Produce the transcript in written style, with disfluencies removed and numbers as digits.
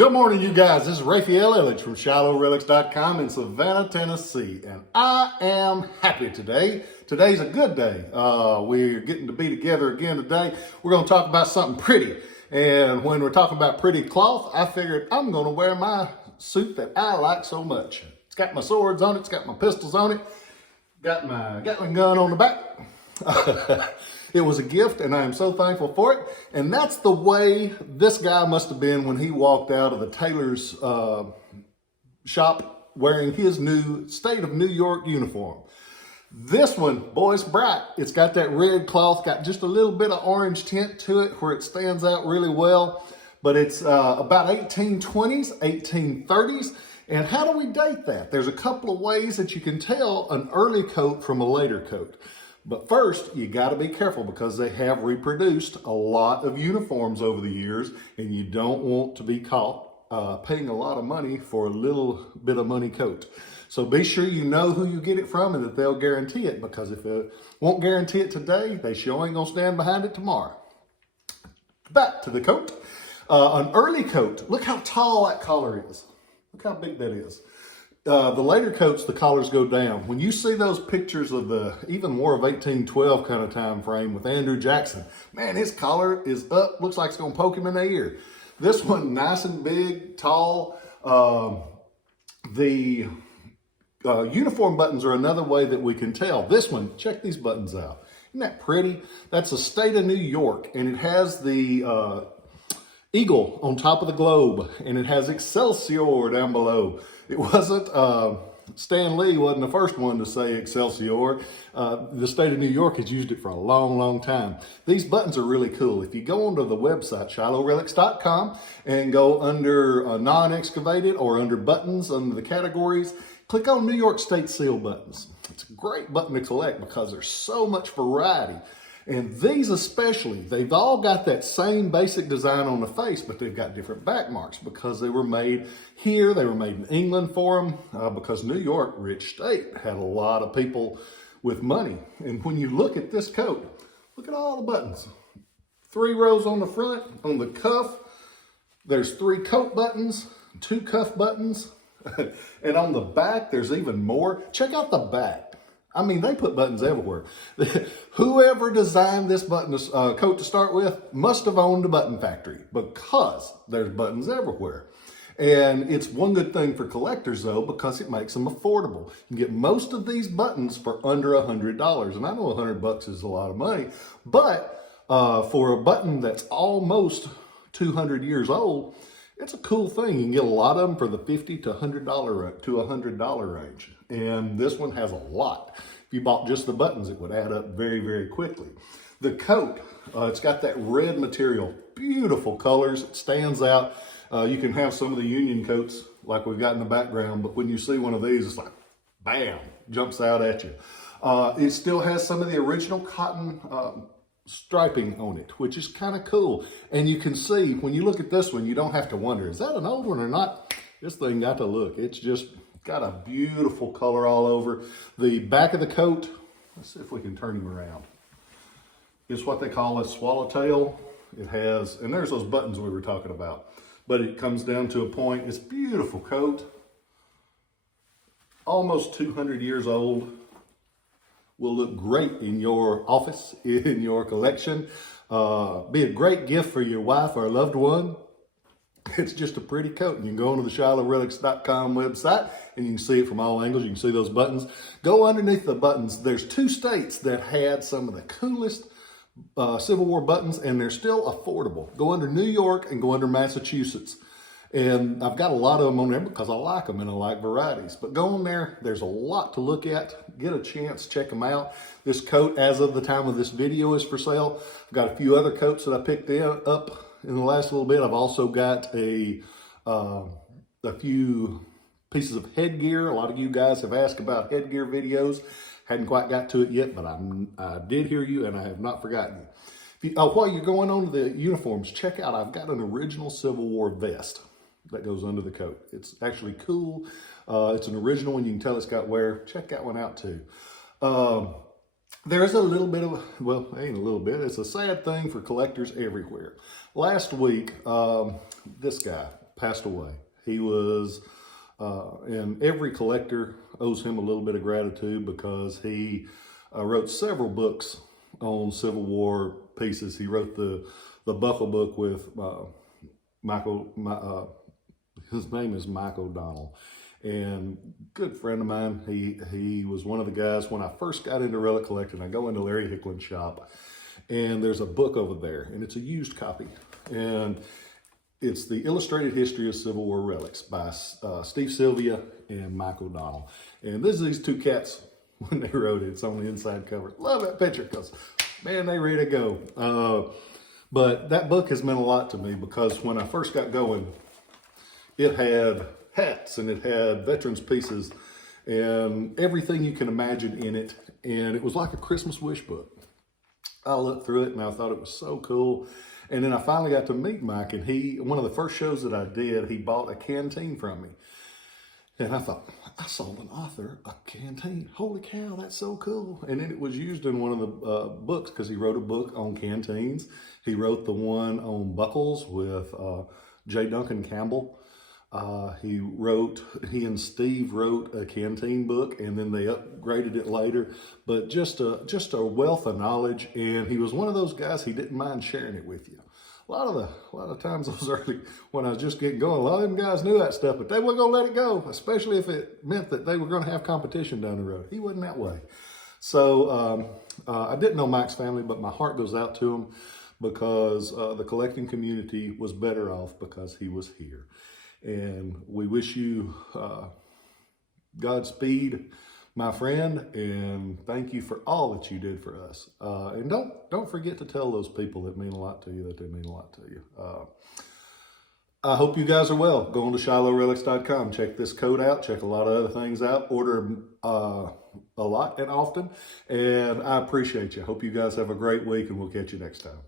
Good morning, you guys. This is Rafael Eledge from Relics.com in Savannah, Tennessee, and I am happy today. Today's a good day. We're getting to be together again today. We're going to talk about something pretty, and when we're talking about pretty cloth, I figured I'm going to wear my suit that I like so much. It's got my swords on it. It's got my pistols on it. Got my Gatling gun on the back. It was a gift, and I am so thankful for it. And that's the way this guy must have been when he walked out of the tailor's shop wearing his new State of New York uniform. This one, boy, it's bright. It's got that red cloth, got just a little bit of orange tint to it where it stands out really well. But it's about 1820s, 1830s. And how do we date that? There's a couple of ways that you can tell an early coat from a later coat. But first, you got to be careful because they have reproduced a lot of uniforms over the years, and you don't want to be caught paying a lot of money for a little bit of money coat. So be sure you know who you get it from and that they'll guarantee it, because if they won't guarantee it today, they sure ain't going to stand behind it tomorrow. Back to the coat. An early coat, look how tall that collar is. Look how big that is. The later coats, the collars go down. When you see those pictures of the even more of 1812 kind of time frame with Andrew Jackson, man, his collar is up, looks like it's going to poke him in the ear. This one, nice and big, tall. The uniform buttons are another way that we can tell. This one, check these buttons out. Isn't that pretty? That's the State of New York, and it has the eagle on top of the globe, and it has Excelsior down below. It wasn't, Stan Lee wasn't the first one to say Excelsior. The State of New York has used it for a long, long time. These buttons are really cool. If you go onto the website, Relics.com, and go under non-excavated or under buttons, under the categories, click on New York State Seal buttons. It's a great button to collect because there's so much variety. And these especially, they've all got that same basic design on the face, but they've got different back marks because they were made here. They were made in England for them because New York, rich state, had a lot of people with money. And when you look at this coat, look at all the buttons. 3 rows on the front, on the cuff, there's 3 coat buttons, 2 cuff buttons. And on the back, there's even more. Check out the back. I mean, they put buttons everywhere. Whoever designed this button coat to start with must have owned a button factory because there's buttons everywhere. And it's one good thing for collectors, though, because it makes them affordable. You can get most of these buttons for under $100. And I know $100 is a lot of money, but for a button that's almost 200 years old, it's a cool thing. You can get a lot of them for the $50 to $100 range. And this one has a lot. If you bought just the buttons, it would add up very, very quickly. The coat, it's got that red material, beautiful colors. It stands out. You can have some of the Union coats like we've got in the background, but when you see one of these, it's like, bam, jumps out at you. It still has some of the original cotton striping on it, which is kind of cool. And you can see when you look at this one, you don't have to wonder, is that an old one or not? This thing got to look. It's just got a beautiful color all over. The back of the coat, let's see if we can turn him around. It's what they call a swallowtail. It has, and there's those buttons we were talking about, but it comes down to a point. It's a beautiful coat, almost 200 years old. Will look great in your office, in your collection. Be a great gift for your wife or a loved one. It's just a pretty coat. And you can go onto the Relics.com website and you can see it from all angles. You can see those buttons. Go underneath the buttons. There's 2 states that had some of the coolest Civil War buttons, and they're still affordable. Go under New York and go under Massachusetts. And I've got a lot of them on there because I like them and I like varieties. But go on there, there's a lot to look at. Get a chance, check them out. This coat, as of the time of this video, is for sale. I've got a few other coats that I picked up in the last little bit. I've also got a few pieces of headgear. A lot of you guys have asked about headgear videos. Hadn't quite got to it yet, but I did hear you and I have not forgotten you. While you're going on to the uniforms, check out, I've got an original Civil War vest that goes under the coat. It's actually cool. It's an original one. You can tell it's got wear. Check that one out too. There's a little bit of, well, ain't a little bit, it's a sad thing for collectors everywhere. Last week, this guy passed away. He was, and every collector owes him a little bit of gratitude because he wrote several books on Civil War pieces. He wrote the Buckle book with his name is Mike O'Donnell, and good friend of mine. He was one of the guys when I first got into relic collecting. I go into Larry Hicklin's shop, and there's a book over there, and it's a used copy, and it's the Illustrated History of Civil War Relics by Steve Sylvia and Mike O'Donnell. And this is these two cats when they wrote it. It's on the inside cover. Love that picture because, man, they ready to go. But that book has meant a lot to me because when I first got going, it had hats and it had veterans pieces and everything you can imagine in it. And it was like a Christmas wish book. I looked through it and I thought it was so cool. And then I finally got to meet Mike, and one of the first shows that I did, he bought a canteen from me. And I thought, I saw an author a canteen. Holy cow, that's so cool. And then it was used in one of the books because he wrote a book on canteens. He wrote the one on buckles with J. Duncan Campbell. He and Steve wrote a canteen book, and then they upgraded it later. But just a wealth of knowledge, and he was one of those guys, he didn't mind sharing it with you. A lot of times those early, when I was just getting going, a lot of them guys knew that stuff, but they weren't gonna let it go, especially if it meant that they were gonna have competition down the road. He wasn't that way. So I didn't know Mike's family, but my heart goes out to him because the collecting community was better off because he was here. And we wish you Godspeed, my friend, and thank you for all that you did for us. And don't forget to tell those people that mean a lot to you that they mean a lot to you. I hope you guys are well. Go on to ShilohRelics.com. Check this code out. Check a lot of other things out. Order a lot and often. And I appreciate you. Hope you guys have a great week, and we'll catch you next time.